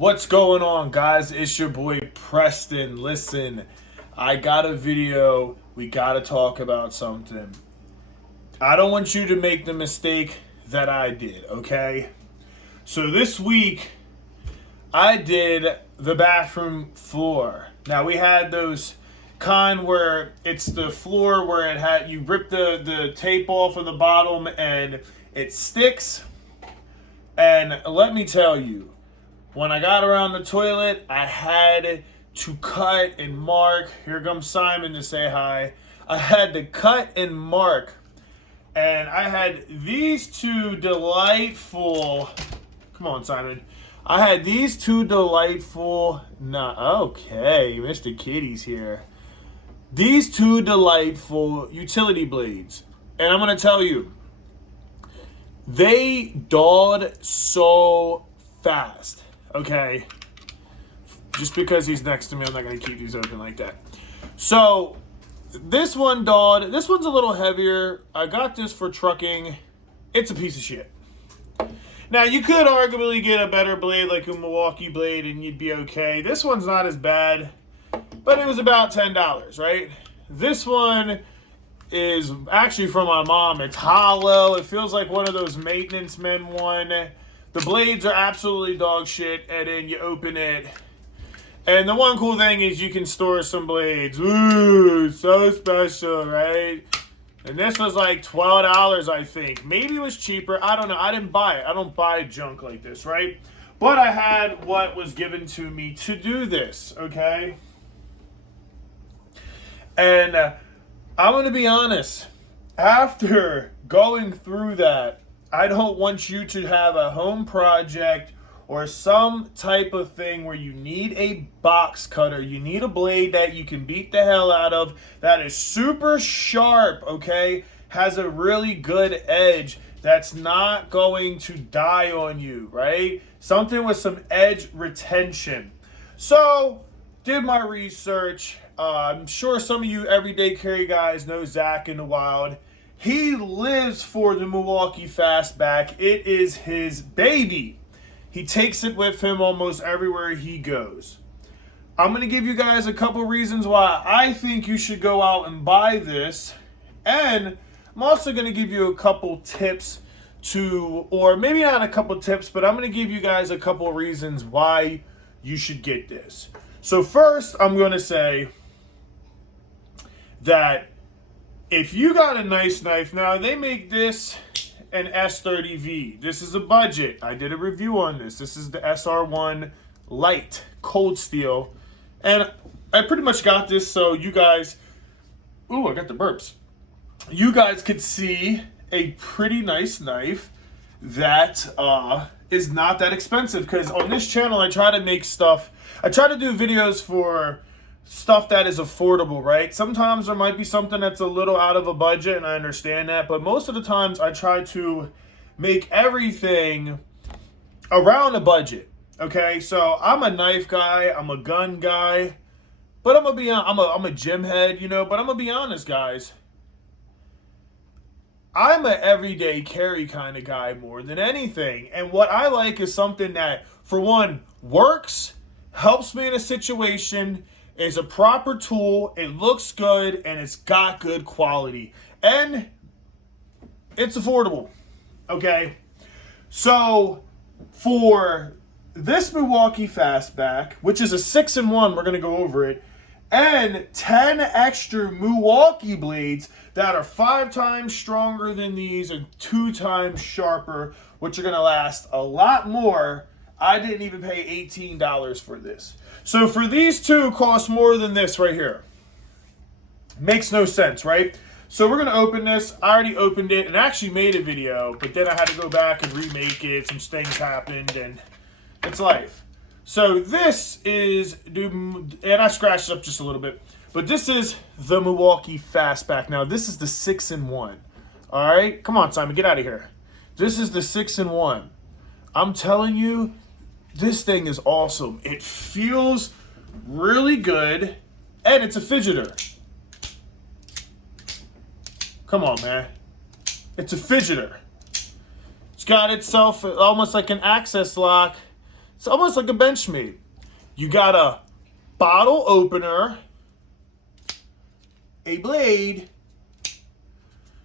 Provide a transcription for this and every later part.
What's going on, guys? It's your boy Preston. Listen, I got a video. We got to talk about something. I don't want you to make the mistake that I did, okay? So this week, I did the bathroom floor. Now, we had those kind where it's the floor where it had, you rip the tape off of the bottom and it sticks. And let me tell you, when I got around the toilet, I had to cut and mark. Here comes Simon to say hi. I had to cut and mark. And I had these two delightful... Come on, Simon. I had these two delightful... Okay, Mr. Kitty's here. These two delightful utility blades. And I'm going to tell you, they dawed so fast. Okay, just because he's next to me, I'm not going to keep these open like that. So, this one dawed. This one's a little heavier. I got this for trucking. It's a piece of shit. Now, you could arguably get a better blade like a Milwaukee blade and you'd be okay. This one's not as bad, but it was about $10, right? This one is actually from my mom. It's hollow. It feels like one of those maintenance men one. The blades are absolutely dog shit, and then you open it. And the one cool thing is you can store some blades. Ooh, so special, right? And this was like $12, I think. Maybe it was cheaper. I don't know. I didn't buy it. I don't buy junk like this, right? But I had what was given to me to do this, okay? And I'm going to be honest. After going through that, I don't want you to have a home project or some type of thing where you need a box cutter. You need a blade that you can beat the hell out of, that is super sharp, okay? Has a really good edge that's not going to die on you, right? Something with some edge retention. So, did my research. I'm sure some of you everyday carry guys know Zach in the wild. He lives for the Milwaukee FASTBACK. It is his baby. He takes it with him almost everywhere he goes. I'm going to give you guys a couple reasons why I think you should go out and buy this. And I'm also going to give you a couple tips or maybe not a couple tips, but I'm going to give you guys a couple reasons why you should get this. So first, I'm going to say that if you got a nice knife, now they make this an S30V. This is a budget. I did a review on this. This is the SR1 Light Cold Steel. And I pretty much got this so you guys, ooh, I got the burps. You guys could see a pretty nice knife that is not that expensive. Because on this channel, I try to make stuff. I try to do videos for stuff that is affordable, right? Sometimes there might be something that's a little out of a budget, and I understand that, but most of the times I try to make everything around a budget, okay? So I'm a knife guy, I'm a gun guy, but I'm a gym head, you know, but I'm gonna be honest, guys. I'm an everyday carry kind of guy more than anything, and what I like is something that, for one, works, helps me in a situation, is a proper tool, it looks good, and it's got good quality. And it's affordable, okay? So, for this Milwaukee FASTBACK, which is a 6-in-1, we're going to go over it, and 10 extra Milwaukee blades that are 5 times stronger than these and 2 times sharper, which are going to last a lot more. I didn't even pay $18 for this. So for these two cost more than this right here. Makes no sense, right? So we're going to open this. I already opened it and actually made a video, but then I had to go back and remake it. Some things happened and it's life. So this is, and I scratched it up just a little bit, but this is the Milwaukee FASTBACK. Now this is the 6-in-1. All right, come on, Simon, get out of here. This is the 6-in-1. I'm telling you, this thing is awesome. It feels really good, and it's a fidgeter. Come on, man. It's a fidgeter. It's got itself almost like an access lock. It's almost like a Benchmade. You got a bottle opener, a blade.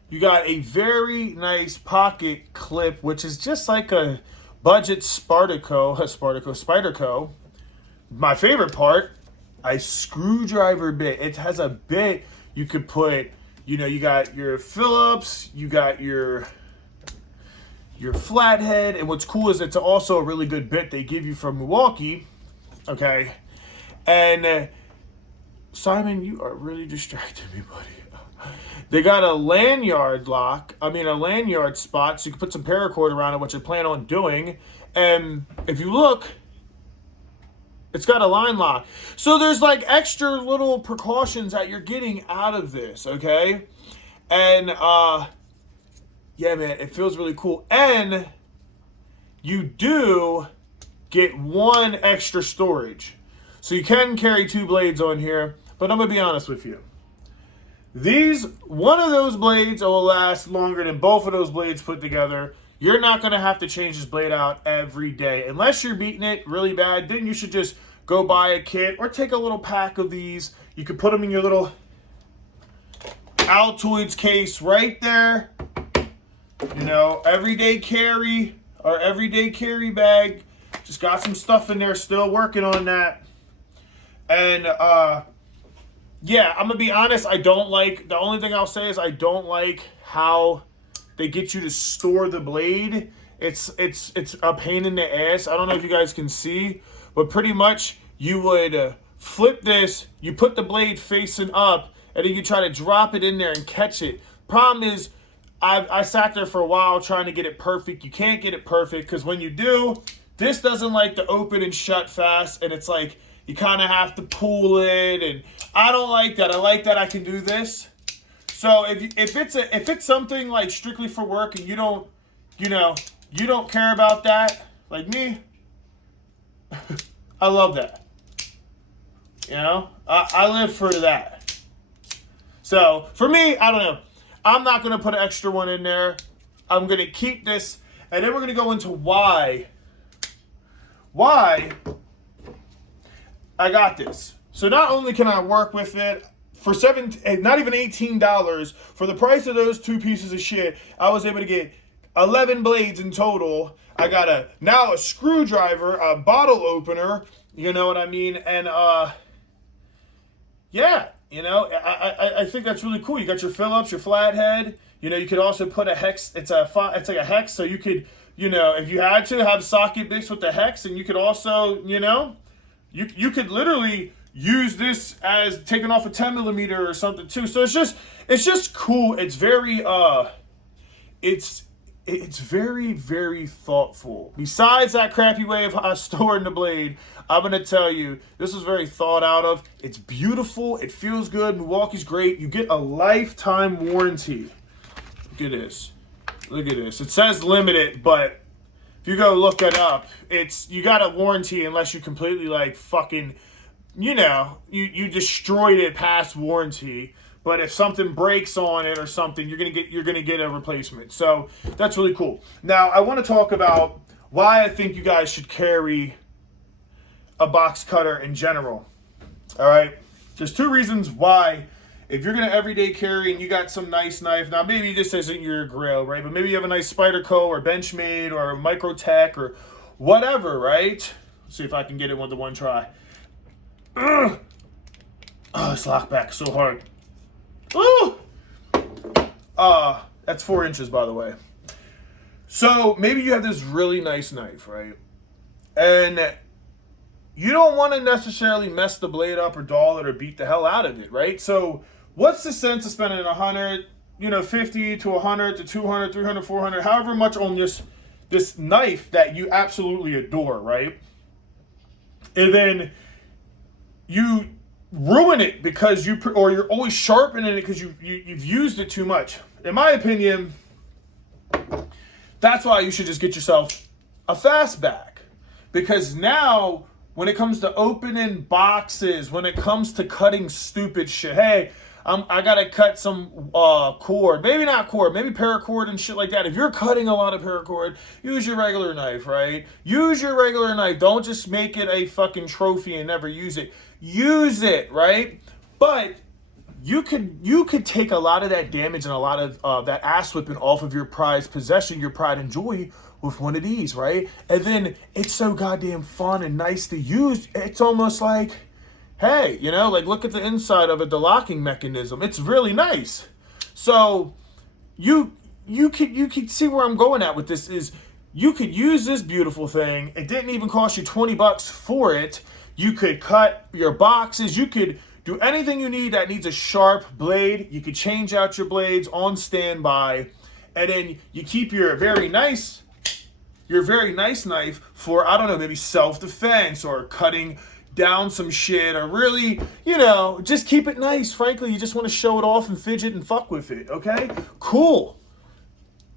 You got a very nice pocket clip, which is just like a budget Spyderco. My favorite part, a screwdriver bit. It has a bit you could put, you got your Phillips, you got your flathead, and what's cool is it's also a really good bit they give you from Milwaukee, okay? And Simon, you are really distracting me, buddy. They got a lanyard spot, so you can put some paracord around it, which I plan on doing. And if you look, it's got a line lock. So there's like extra little precautions that you're getting out of this, okay? And yeah, man, it feels really cool. And you do get one extra storage. So you can carry 2 blades on here, but I'm going to be honest with you. One of those blades will last longer than both of those blades put together. You're not going to have to change this blade out every day. Unless you're beating it really bad, then you should just go buy a kit or take a little pack of these. You can put them in your little Altoids case right there. Everyday carry or everyday carry bag. Just got some stuff in there, still working on that. And yeah, I'm gonna be honest, the only thing I'll say is I don't like how they get you to store the blade. It's a pain in the ass. I don't know if you guys can see, but pretty much you would flip this, you put the blade facing up, and then you try to drop it in there and catch it. Problem is, I sat there for a while trying to get it perfect. You can't get it perfect because when you do, this doesn't like to open and shut fast, and it's like you kind of have to pull it, and I don't like that. I like that I can do this. So if it's something like strictly for work and you don't care about that, like me, I love that. I live for that. So for me, I don't know. I'm not going to put an extra one in there. I'm going to keep this, and then we're going to go into why I got this. So not only can I work with it for not even $18 for the price of those 2 pieces of shit, I was able to get 11 blades in total. I got now a screwdriver, a bottle opener, you know what I mean, and yeah, I think that's really cool. You got your Phillips, your flathead. You could also put a hex. It's like a hex, so you could, if you had to have socket bits with the hex, and you could also, you could literally use this as taking off a 10mm or something too. So it's just cool. It's very it's very, very thoughtful. Besides that crappy way of storing the blade, I'm going to tell you, this was very thought out of. It's beautiful. It feels good. Milwaukee's great. You get a lifetime warranty. Look at this. Look at this. It says limited, but if you go look it up, you got a warranty unless you completely you destroyed it past warranty. But if something breaks on it or something, you're gonna get a replacement. So that's really cool. Now I want to talk about why I think you guys should carry a box cutter in general. All right, there's 2 reasons why. If you're gonna everyday carry and you got some nice knife, now maybe this isn't your grill, right? But maybe you have a nice Spyderco or Benchmade or Microtech or whatever, right? Let's see if I can get it with the one try. Ugh. Oh, this lock back so hard. Ooh! That's 4 inches, by the way. So maybe you have this really nice knife, right? And you don't want to necessarily mess the blade up or dull it or beat the hell out of it, right? So what's the sense of spending $100, 50 to 100 to 200, 300, 400, however much on this knife that you absolutely adore, right? And then you ruin it because you're always sharpening it because you've used it too much. In my opinion, that's why you should just get yourself a FASTBACK, because now when it comes to opening boxes, when it comes to cutting stupid shit, hey, I gotta cut some cord, maybe not cord, maybe paracord and shit like that. If you're cutting a lot of paracord, use your regular knife, right? Use your regular knife. Don't just make it a fucking trophy and never use it. Use it, right? But you could take a lot of that damage and a lot of that ass whipping off of your prized possession, your pride and joy, with one of these, right? And then it's so goddamn fun and nice to use. It's almost like, hey, you know, like look at the inside of it, the locking mechanism. It's really nice. So you could see where I'm going at with this is you could use this beautiful thing. It didn't even cost you $20 for it. You could cut your boxes. You could do anything you need that needs a sharp blade. You could change out your blades on standby. And then you keep your very nice knife for, I don't know, maybe self-defense or cutting down some shit or really, you know, just keep it nice. Frankly, you just want to show it off and fidget and fuck with it, okay? Cool.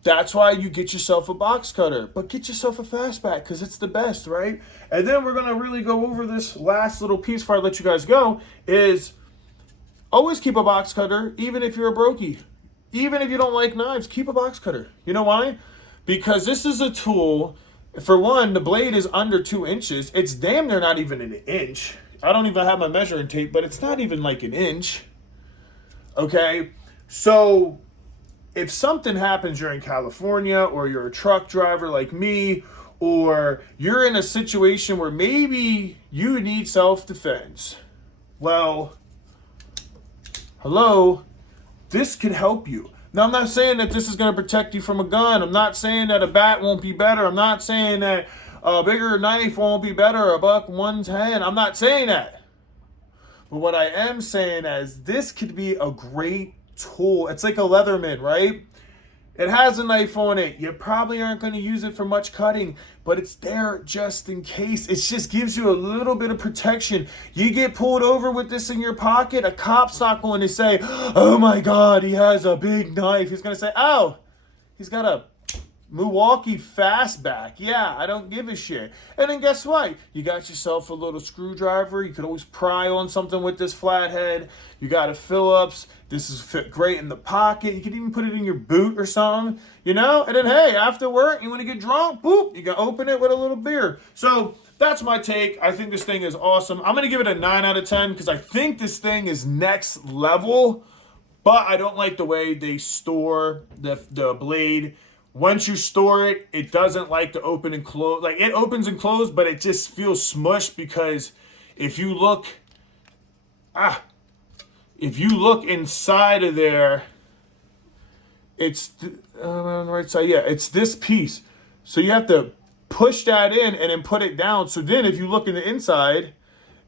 That's why you get yourself a box cutter, but get yourself a FASTBACK because it's the best, right? And then we're going to really go over this last little piece before I let you guys go is always keep a box cutter, even if you're a brokey. Even if you don't like knives, keep a box cutter. You know why? Because this is a tool, for one, the blade is under 2 inches. It's damn near not even an inch. I don't even have my measuring tape, but it's not even like an inch. Okay? So if something happens, you're in California or you're a truck driver like me, or you're in a situation where maybe you need self-defense. Well, hello, this could help you. Now, I'm not saying that this is going to protect you from a gun. I'm not saying that a bat won't be better. I'm not saying that a bigger knife won't be better, a buck 110. I'm not saying that. But what I am saying is this could be a great tool. It's like a Leatherman, right? It has a knife on it. You probably aren't going to use it for much cutting, but it's there just in case. It just gives you a little bit of protection. You get pulled over with this in your pocket, a cop's not going to say, oh my God, he has a big knife. He's going to say, oh, he's got a Milwaukee FASTBACK. Yeah, I don't give a shit. And then guess what? You got yourself a little screwdriver. You could always pry on something with this flathead. You got a Phillips. This is fit great in the pocket. You could even put it in your boot or something, you know? And then, hey, after work, you want to get drunk? Boop, you can open it with a little beer. So that's my take. I think this thing is awesome. I'm going to give it a 9 out of 10 because I think this thing is next level, but I don't like the way they store the blade. Once you store it, it doesn't like to open and close. Like, it opens and closes, but it just feels smushed because if you look inside of there, it's on the right side. Yeah, it's this piece. So you have to push that in and then put it down. So then if you look in the inside,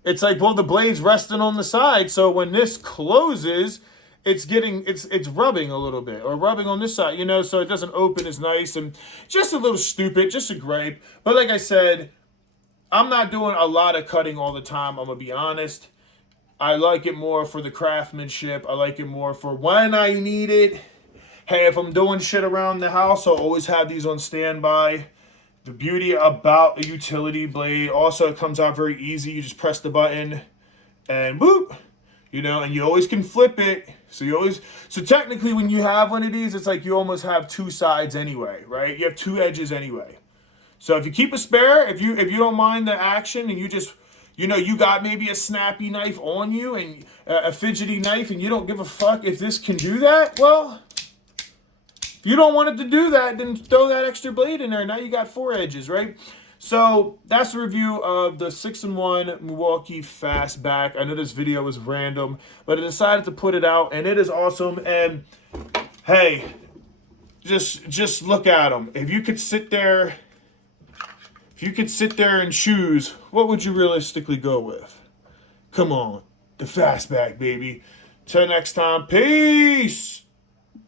it's like, well, the blade's resting on the side. So when this closes, it's rubbing a little bit or rubbing on this side, you know, so it doesn't open as nice and just a little stupid, just a gripe. But like I said, I'm not doing a lot of cutting all the time. I'm going to be honest. I like it more for the craftsmanship. I like it more for when I need it. Hey, if I'm doing shit around the house, I'll always have these on standby. The beauty about a utility blade, also it comes out very easy. You just press the button and boop, you know, and you always can flip it. So technically when you have one of these, it's like you almost have 2 sides anyway, right? You have 2 edges anyway. So if you keep a spare, if you don't mind the action and you just, you know, you got maybe a snappy knife on you and a fidgety knife and you don't give a fuck if this can do that, well, if you don't want it to do that, then throw that extra blade in there. Now you got 4 edges, right? So that's the review of the 6-in-1 Milwaukee FASTBACK. I know this video was random, but I decided to put it out, and it is awesome. And hey, just look at them. If you could sit there and choose, what would you realistically go with? Come on, the FASTBACK, baby. Till next time, peace.